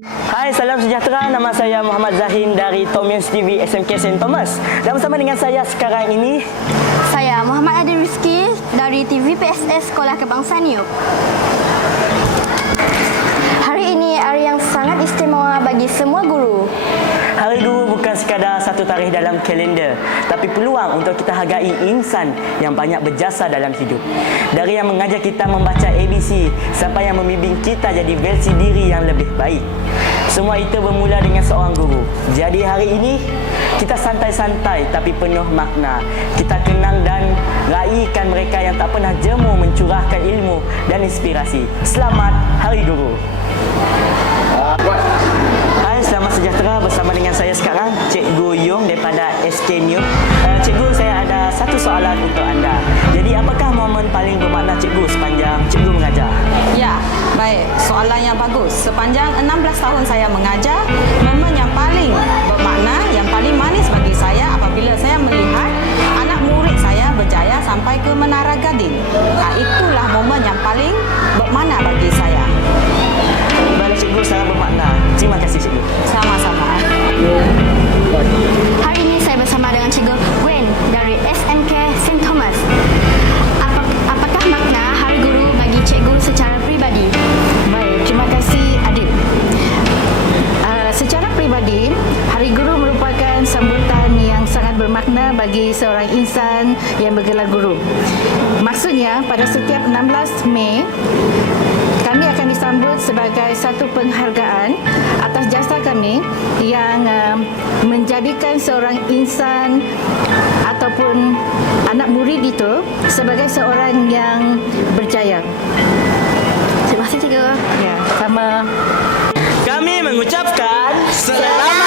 Hai, salam sejahtera. Nama saya Muhammad Zahin dari Tom Yus TV SMK St. Thomas. Dan bersama dengan saya sekarang ini, Saya Muhammad Adil Rizki dari TV PSS Sekolah Kebangsaan Niup. Hari ini hari yang sangat istimewa bagi semua guru. Hari Guru bukan sekadar satu tarikh dalam kalender, tapi peluang untuk kita hargai insan yang banyak berjasa dalam hidup. Dari yang mengajar kita membaca ABC sampai yang membimbing kita jadi versi diri yang lebih baik. Semua itu bermula dengan seorang guru. Jadi hari ini kita santai-santai tapi penuh makna. Kita kenang dan raikan mereka yang tak pernah jemu mencurahkan ilmu dan inspirasi. Selamat Hari Guru. Hai, selamat sejahtera. Bersama dengan saya sekarang Cikgu Yung daripada SK Niup. Cikgu, saya ada satu soalan untuk anda. Jadi, apakah momen paling bermakna cikgu sepanjang cikgu mengajar? Ya, baik. Soalan yang bagus. Sepanjang 16 tahun saya mengajar, momen yang paling bermakna, yang paling manis bagi saya apabila saya melihat anak murid saya berjaya sampai ke Menara Gading. Itulah momen yang paling bermakna bagi saya. Baiklah cikgu, sangat bermakna. Terima kasih cikgu. Sama-sama. Hari ini saya bersama dengan Cikgu Gwen dari SMK St. Thomas. Apakah makna Hari Guru bagi cikgu secara pribadi? Baik, terima kasih Adil. Secara pribadi, Hari Guru merupakan sambutan yang sangat bermakna bagi seorang insan yang bergelar guru. Maksudnya, pada setiap 16 Mei, kami akan disambut sebagai satu penghargaan atas jasa kami yang menjadikan seorang insan ataupun anak murid itu sebagai seorang yang berjaya. Terima kasih Cikgu. Ya, sama. Kami mengucapkan Selamat